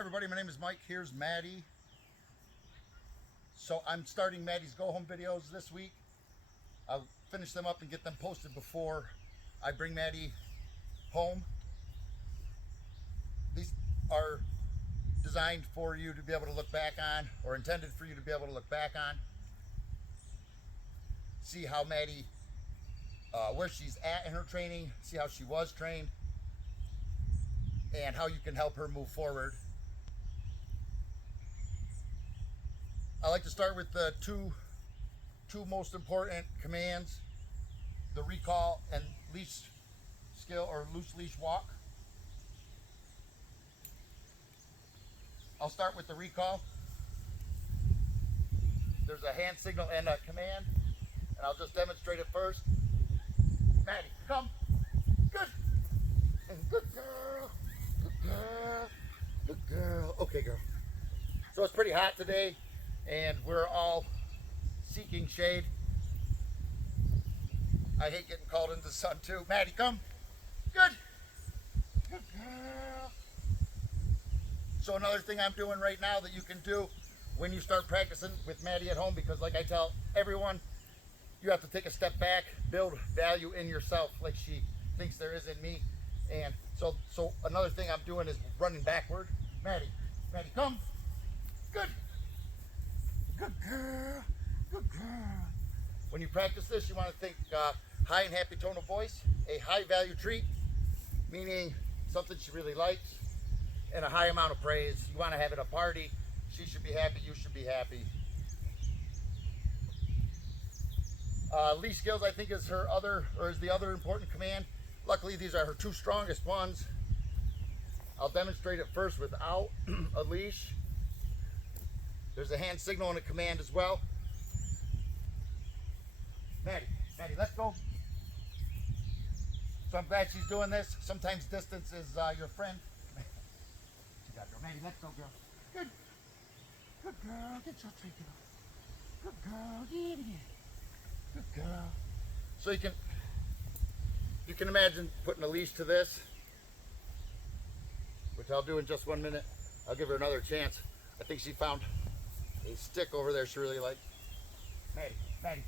Hi everybody, my name is Mike. Here's Maddie. So I'm starting Maddie's Go Home videos this week. I'll finish them up and get them posted before I bring Maddie home. These are designed for you to be able to look back on, or intended for you to be able to look back on. See how Maddie, where she's at in her training, see how she was trained, and how you can help her move forward. I like to start with the two most important commands: the recall and leash skill, or loose leash walk. I'll start with the recall. There's a hand signal and a command, and I'll just demonstrate it first. Maddie, come. Good. Good girl. Good girl. Good girl. Okay, girl. So it's pretty hot today, and we're all seeking shade. I hate getting called into the sun too. Maddie, come. Good. Good girl. So another thing I'm doing right now that you can do when you start practicing with Maddie at home, because like I tell everyone, you have to take a step back, build value in yourself like she thinks there is in me. And so another thing I'm doing is running backward. Maddie, come. Good. Good girl. Good girl. When you practice this, you want to think high and happy tone of voice, a high value treat, meaning something she really likes, and a high amount of praise. You want to have it a party. She should be happy, you should be happy. Leash skills, I think, is the other important command. Luckily, these are her two strongest ones. I'll demonstrate it first without a leash. There's a hand signal and a command as well. Maddie, let's go. So I'm glad she's doing this. Sometimes distance is your friend. She got her. Maddie, let's go, girl. Good. Good girl. Get your treat, girl. Good girl. Get it. Good girl. So you can imagine putting a leash to this, which I'll do in just 1 minute. I'll give her another chance. I think she found a stick over there she really liked. Maddie,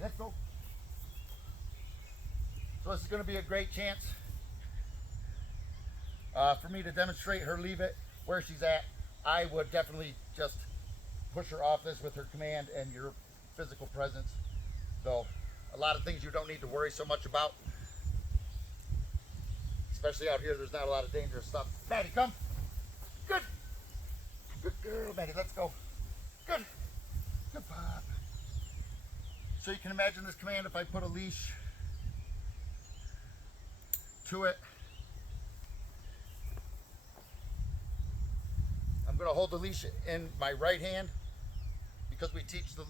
let's go. So this is going to be a great chance for me to demonstrate her leave it where she's at. I would definitely just push her off this with her command and your physical presence. So a lot of things you don't need to worry so much about, especially out here. There's not a lot of dangerous stuff. Maddie, come. Good. Good girl. Maddie, let's go. Good. Good Bob. So you can imagine this command if I put a leash to it. I'm going to hold the leash in my right hand because we teach the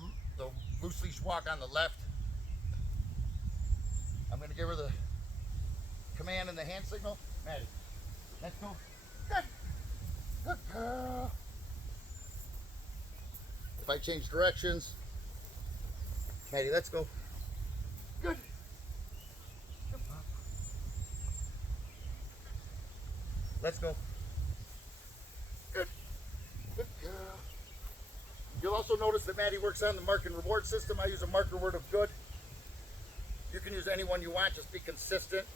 loose leash walk on the left. I'm going to give her the command and the hand signal. Maddie, let's go. Good. Good girl. If I change directions, Maddie, let's go. Good. Good Bob. Let's go. Good. Good girl. You'll also notice that Maddie works on the mark and reward system. I use a marker word of good. You can use any one you want, just be consistent.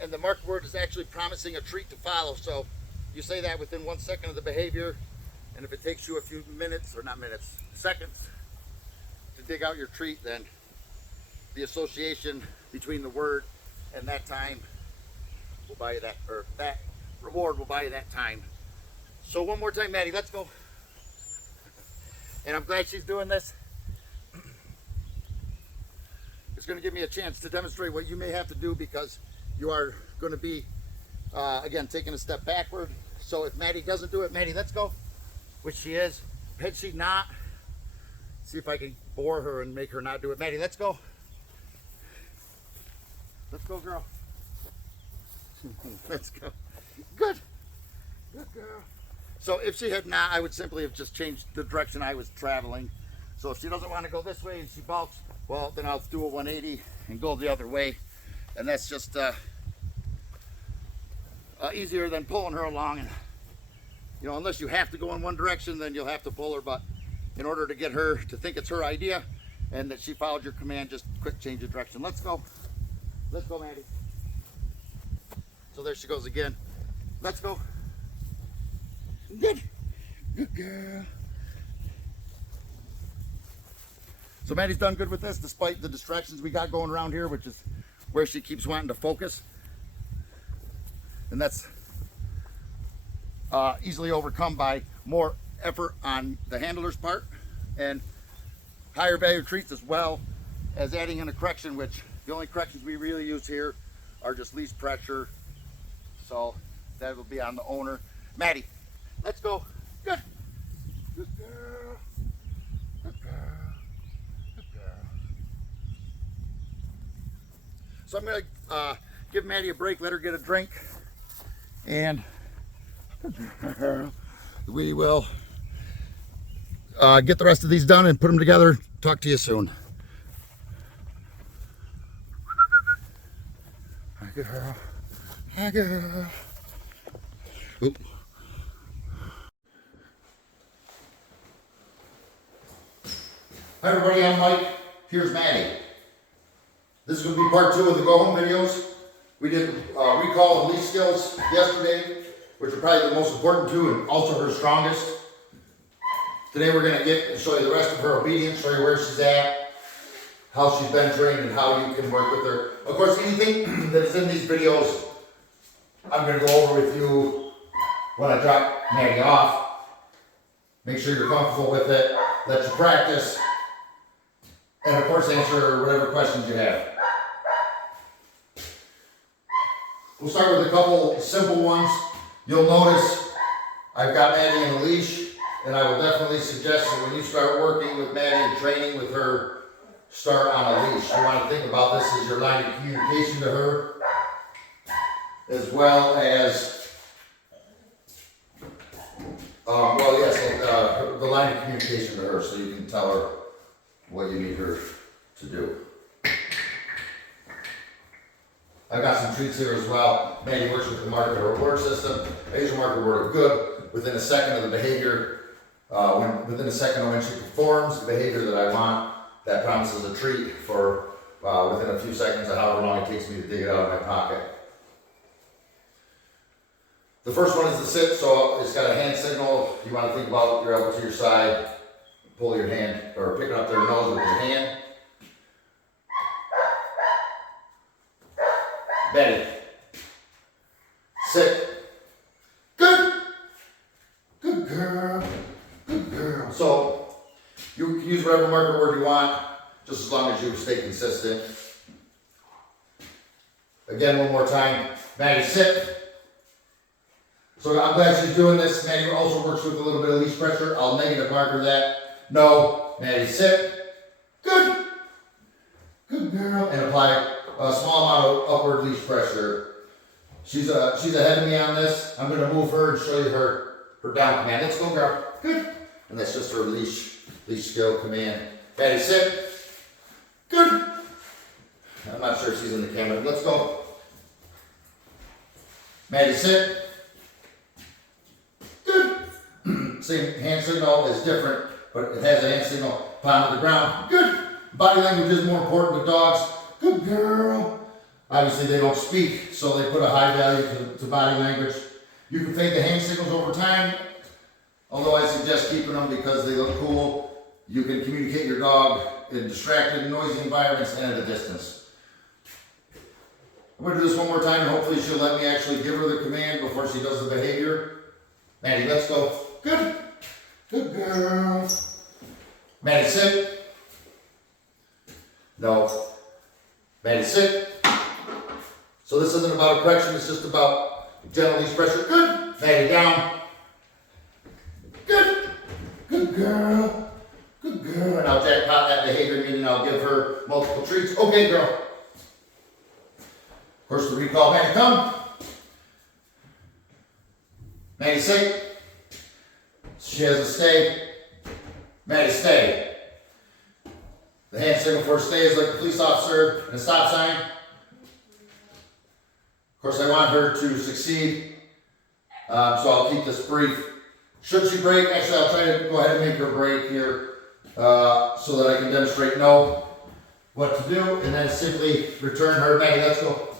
And the marker word is actually promising a treat to follow. So you say that within 1 second of the behavior. And if it takes you a few minutes, or not minutes, seconds to dig out your treat, then the association between the word and that time will buy you that, or that reward will buy you that time. So one more time, Maddie, let's go. And I'm glad she's doing this. It's going to give me a chance to demonstrate what you may have to do, because you are going to be, again, taking a step backward. So if Maddie doesn't do it, Maddie, let's go. Which she is. Had she not, see if I can bore her and make her not do it. Maddie, let's go. Let's go, girl. Let's go. Good. Good girl. So if she had not, I would simply have just changed the direction I was traveling. So if she doesn't want to go this way and she balks, well, then I'll do a 180 and go the other way. And that's just easier than pulling her along. And you know, unless you have to go in one direction, then you'll have to pull her. But in order to get her to think it's her idea and that she followed your command, just quick change of direction. Let's go. Let's go, Maddie. So there she goes again. Let's go. Good. Good girl. So Maddie's done good with this, despite the distractions we got going around here, which is where she keeps wanting to focus. And that's easily overcome by more effort on the handler's part and higher value treats, as well as adding in a correction, which the only corrections we really use here are just leash pressure. So that will be on the owner. Maddie, let's go. Good. Good girl. Good girl. Good girl. So I'm going to give Maddie a break, let her get a drink, and we will get the rest of these done and put them together. Talk to you soon. Hi, girl. Hi, girl. Oop. Hi everybody, I'm Mike. Here's Maddie. This is going to be part 2 of the go home videos. We did recall and leash skills yesterday, which are probably the most important too, and also her strongest. Today we're going to get and show you the rest of her obedience, show you where she's at, how she's been trained, and how you can work with her. Of course, anything that is in these videos, I'm going to go over with you when I drop Maddie off. Make sure you're comfortable with it, let you practice, and of course answer whatever questions you have. We'll start with a couple simple ones. You'll notice I've got Maddie in a leash, and I will definitely suggest that when you start working with Maddie and training with her, start on a leash. You want to think about this as your line of communication to her, as well as, the line of communication to her, so you can tell her what you need her to do. I've got some treats here as well. Maddie works with the marker reward system. I use a marker reward of good within a second of the behavior. Within a second of when she performs the behavior that I want, that promises a treat for within a few seconds of however long it takes me to dig it out of my pocket. The first one is the sit, so it's got a hand signal. You want to think about your elbow to your side, pull your hand, or pick up their nose with your hand. Maddie, sit. Good. Good girl. Good girl. So you can use whatever marker word you want, just as long as you stay consistent. Again, one more time. Maddie, sit. So I'm glad she's doing this. Maddie also works with a little bit of leash pressure. I'll negative marker that. No. Maddie, sit. Good. Good girl. And apply a small amount of upward leash pressure. She's ahead of me on this. I'm going to move her and show you her down command. Let's go, girl. Good. And that's just her leash skill command. Maddie, sit. Good. I'm not sure if she's in the camera. Let's go. Maddie, sit. Good. Same hand signal is different, but it has a hand signal. Palm to the ground. Good. Body language is more important to dogs. Good girl. Obviously they don't speak, so they put a high value to body language. You can fake the hand signals over time, although I suggest keeping them because they look cool. You can communicate your dog in distracted, noisy environments and at a distance. I'm going to do this one more time and hopefully she'll let me actually give her the command before she does the behavior. Maddie, let's go. Good. Good girl. Maddie, sit. No. Maddie, sit. So this isn't about a correction, it's just about gentle leash pressure. Good. Maddie, down. Good. Good girl. Good girl. And I'll jackpot that behavior, meaning I'll give her multiple treats. Okay, girl. Of course, the recall. Maddie, come. Maddie, sit. She has a stay. Maddie, stay. The hand signal for stay is like a police officer and a stop sign. Of course, I want her to succeed So I'll keep this brief. Should she break, actually I'll try to go ahead and make her break here so that I can demonstrate know what to do, and then simply return her. Maddie, let's go.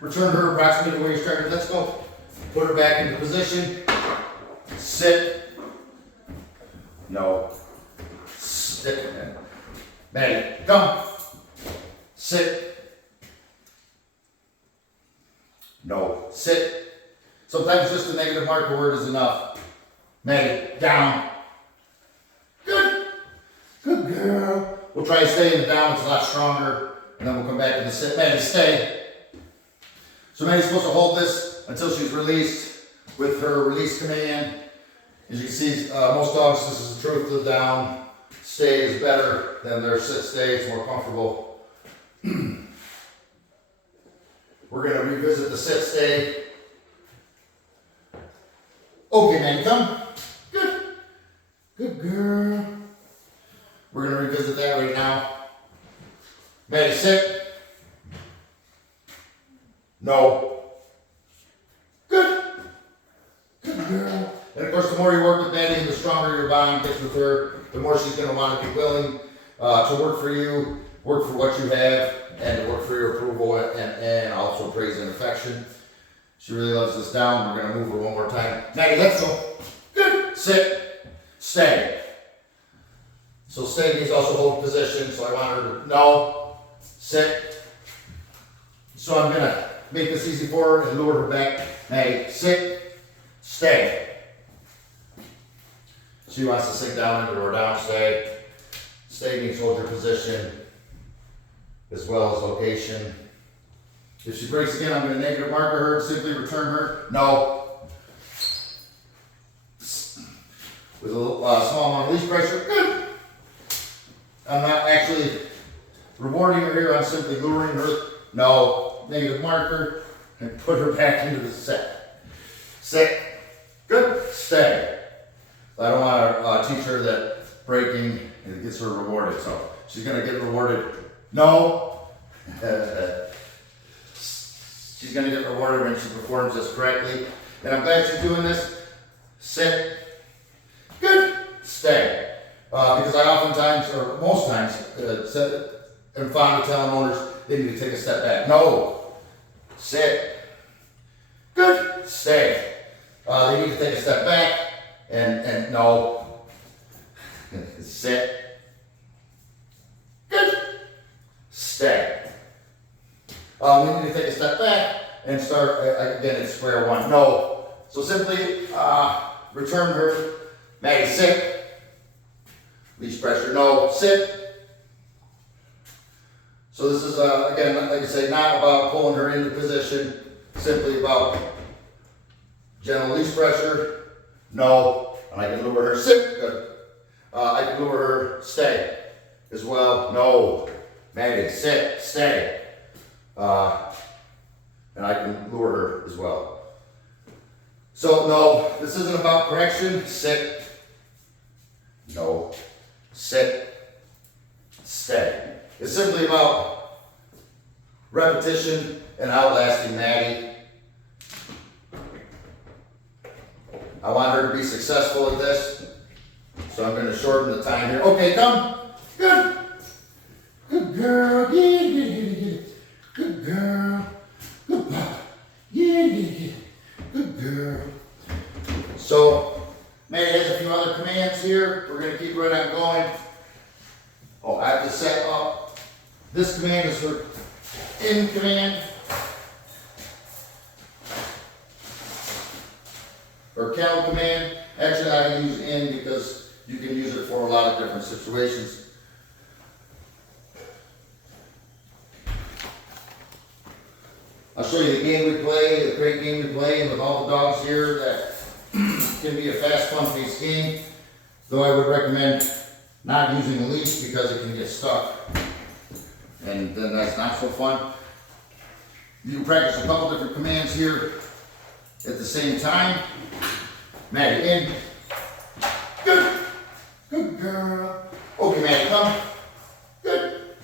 Return her approximately where you started. Let's go. Put her back into position. Sit. No. Sit. Maddie, come. Sit. No. Sit. Sometimes just a negative marker word is enough. Maddie, down. Good. Good girl. We'll try to stay in the down. It's a lot stronger. And then we'll come back to the sit. Maddie, stay. So Maddie's supposed to hold this until she's released with her release command. As you can see, most dogs, this is the truth, the down stay is better than their sit stay. It's more comfortable. We're going to revisit the sit stay. Okay, Maddie, come. Good. Good girl. We're going to revisit that right now. Maddie, sit. No. Good. Good girl. And of course, the more you work with Maddie, the stronger your bond gets with her, the more she's going to want to be willing to work for you, work for what you have, and to work for your approval and also praise and affection. She really loves this down. We're going to move her one more time. Maddie, let's go. Good. Sit. Stay. So stay means also hold position. So I want her to no. Sit. So I'm going to make this easy for her and lure her back. Maddie, sit. Stay. She wants to sink down into her down stay. Stay means hold your position as well as location. If she breaks again, I'm going to negative marker her, simply return her. No. With a little, small amount of release pressure. Good. I'm not actually rewarding her here. I'm simply luring her. No. Negative marker. And put her back into the set. Sit. Good. Stay. I don't want to teach her that breaking gets her rewarded. So she's going to get rewarded. No. She's going to get rewarded when she performs this correctly. And I'm glad she's doing this. Sit. Good. Stay. Because I oftentimes, or most times, am fond of telling owners they need to take a step back. No. Sit. Good. Stay. They need to take a step back. And no. Sit. Good. Stay. We need to take a step back and start again at square one. No. So simply return her. Maddie, sit. Leash pressure. No. Sit. So this is, again, like I say, not about pulling her into position. Simply about gentle leash pressure. No. And I can lure her. Sit. Good. I can lure her. Stay. As well. No. Maddie, sit. Stay. And I can lure her as well. So no, this isn't about correction. Sit. No. Sit. Stay. It's simply about repetition and outlasting Maddie. I want her to be successful at this. So I'm going to shorten the time here. Okay, come. Good. Good girl. Get it. Good girl. Good papa. Get it. Good girl. So, Maddie has a few other commands here. We're going to keep right on going. Oh, I have to set up. This command is her in command. Or kennel command. Actually, I use in because you can use it for a lot of different situations. I'll show you the game we play, the great game we play, and with all the dogs here, that can be a fast, fun-paced game. Though I would recommend not using a leash because it can get stuck, and then that's not so fun. You can practice a couple different commands here at the same time. Maddie, in. Good. Good girl. Okay, Maddie, come. Good.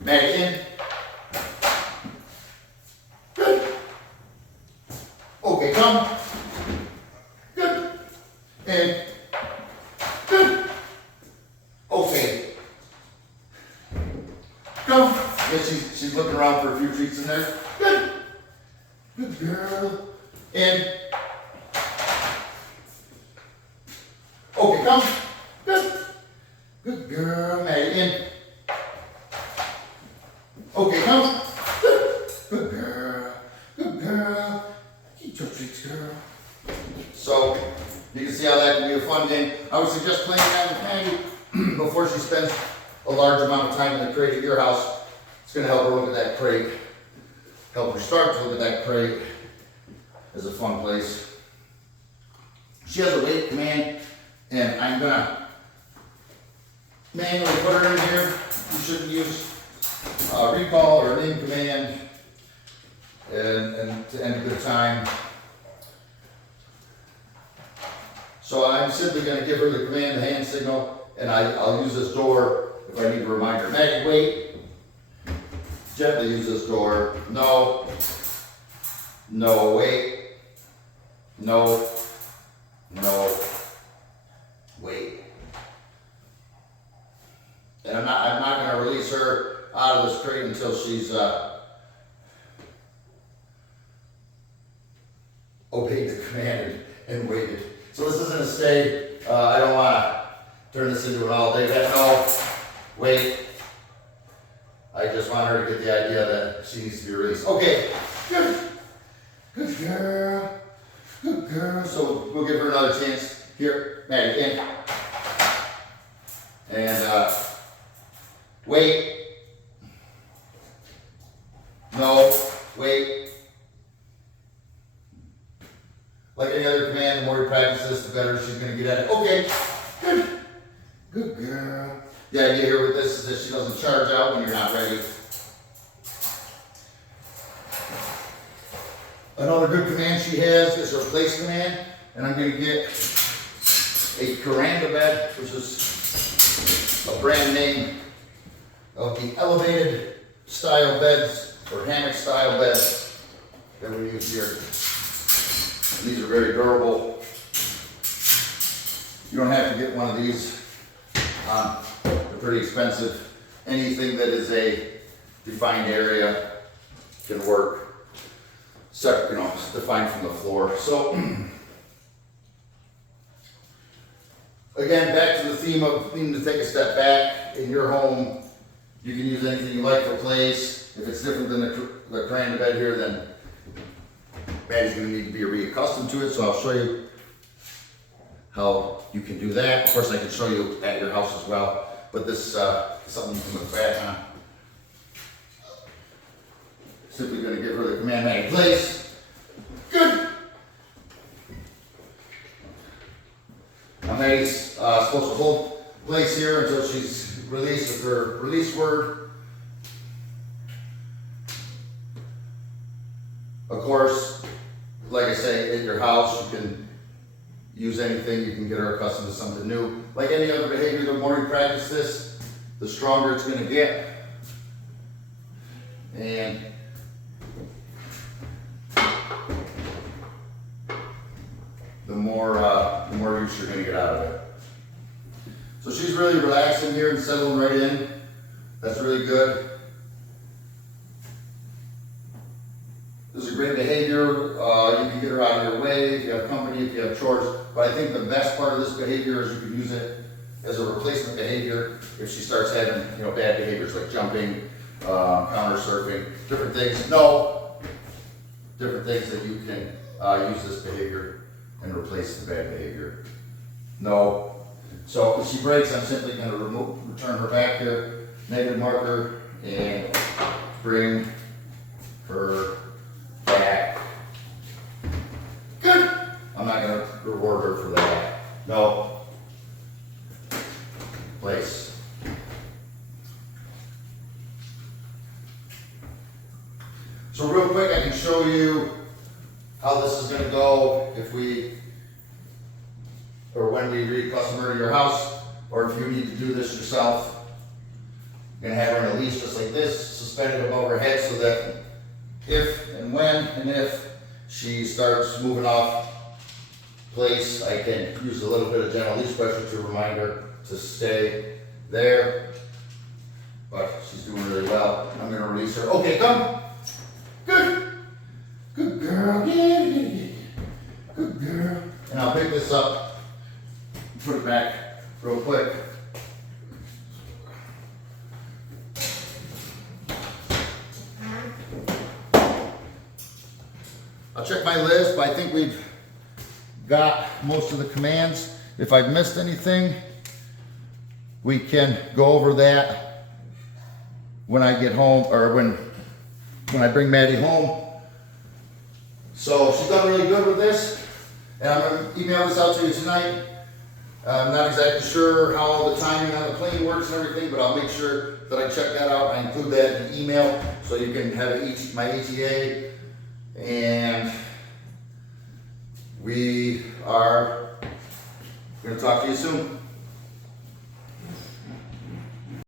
Maddie, in. Good. Come. Yeah, she's looking around for a few treats in there. Good. Good girl. And okay, come. Good. Good girl, Maddie. In. Okay, come. Good. Good girl. Good girl. Keep your treats, girl. So you can see how that can be a fun game. I would suggest playing that with Maddie before she spends a large amount of time in the crate at your house. It's going to help her look at that crate. Help her start to look at that crate as a fun place. She has a weight command, and I'm going to manually put her in here. You shouldn't use recall or an in command and to end a good time. So I'm simply going to give her the command, the hand signal, and I'll use this door if I need to remind her. Maddie, wait. Gently use this door. No. No, wait. No. No. Wait. And I'm not going to release her out of this crate until she's obeyed the command and waited. So this isn't a stay. I don't want to turn this into an all-day bet. No. Wait. I just want her to get the idea that she needs to be released. Okay. Good. Good girl. Good girl. So we'll give her another chance. Here, Maddie, in. And wait. No. Wait. Like any other command, the more you practice this, the better she's going to get at it. Okay. Good. Good girl. The idea here with this is that she doesn't charge out when you're not ready. Another good command she has is her place command, and I'm going to get a Caranda bed, which is a brand name of the elevated style beds or hammock style beds that we use here. And these are very durable. You don't have to get one of these. They're pretty expensive. Anything that is a defined area can work. Defined from the floor. So again, back to the theme of needing to take a step back in your home. You can use anything you like for place. If it's different than the Caranda bed here, then Maddie's going to need to be reaccustomed to it. So I'll show you how you can do that. Of course, I can show you at your house as well. But this is something you can look back on. Simply going to give her the command, Maddie, place. Good. Now Maddie's supposed to hold place here until she's released with her release word. Of course, like I say, at your house, you can use anything. You can get her accustomed to something new. Like any other behavior, the more you practice this, the stronger it's going to get. And the more use you're going to get out of it. So she's really relaxing here and settling right in. That's really good. This is a great behavior. You can get her out of your way if you have company, if you have chores. But I think the best part of this behavior is you can use it as a replacement behavior if she starts having bad behaviors like jumping, counter surfing, different things. Different things that you can use this behavior and replace the bad behavior. No. So if she breaks, I'm simply going to return her back here, negative marker, and bring her back. Good. I'm not going to reward her for that. No. Place. So real quick, I can show you how this is going to go if we, or when we reacustom her to your house, or if you need to do this yourself. You're going to have her in a leash just like this, suspended above her head so that if and when and if she starts moving off place, I can use a little bit of gentle leash pressure to remind her to stay there. But she's doing really well. release her. Okay, come. Good. Good girl. Good girl. And I'll pick this up, put it back real quick. I'll check my list, but I think we've got most of the commands. If I've missed anything, we can go over that when I get home, or when I bring Maddie home. So she's done really good with this, and I'm going to email this out to you tonight. I'm not exactly sure how the timing on the plane works and everything, but I'll make sure that I check that out and include that in the email so you can have my ETA. And we are going to talk to you soon.